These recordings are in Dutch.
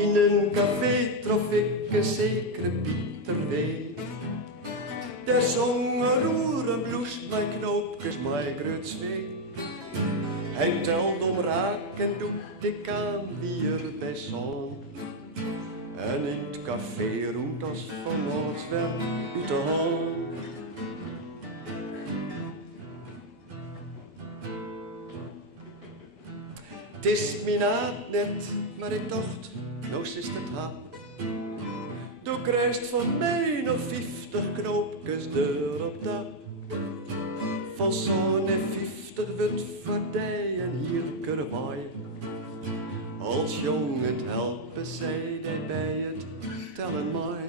In een café trof ik een zekere Pieter W. Der zong een roerenbloes, mijn knoopjes, mijn grutswee. Hij telt om raak en doet ik aan wie er bij zon. En in het café roemt als van ons wel uit de hand. Het is mijn naad net, maar ik dacht, nou is het hap. Du krijgt van mij nog 50 knoopjes deur op dat. Van zo'n 50 wordt voor die en hier kerwaai. Als jong het helpen, zei hij bij het tellen mij.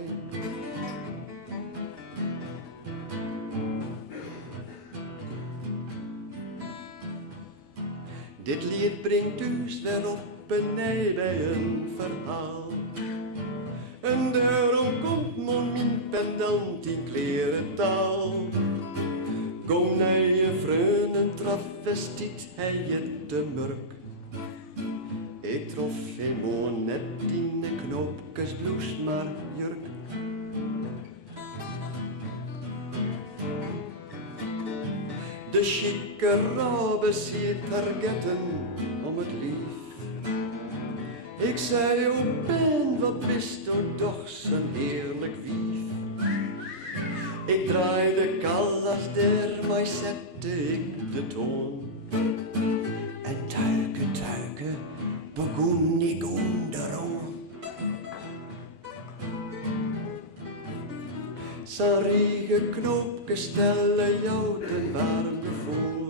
Dit lied brengt us weer op een nee bij een verhaal. En daarom komt mon mijn pendant die klerentaal. Kom naar je vrienden, travestiet, hij het de murk. Ik trof geen moon net in de knoopjes bloes, maar jurk. De chique robe ziet targetten om het lief. Ik zei, o Ben, wat bist u toch zo'n heerlijk wief. Ik draaide kallas der, maar zette ik de toon. En tuiken, begon ik onderom. Zijn riege knoopjes stellen jou de waarde voor.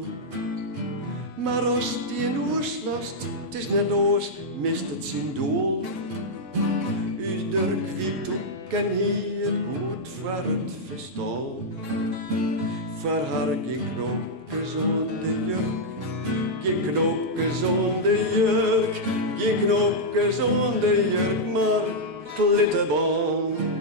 Maar als die een oers last, het is net oors, mist het zijn doel. U durk wie toe kan hier goed voor het verstaan. Verhark je knoopjes onder jurk, je knoopjes onder jurk, je knoopjes onder jurk, maar klittenbaan.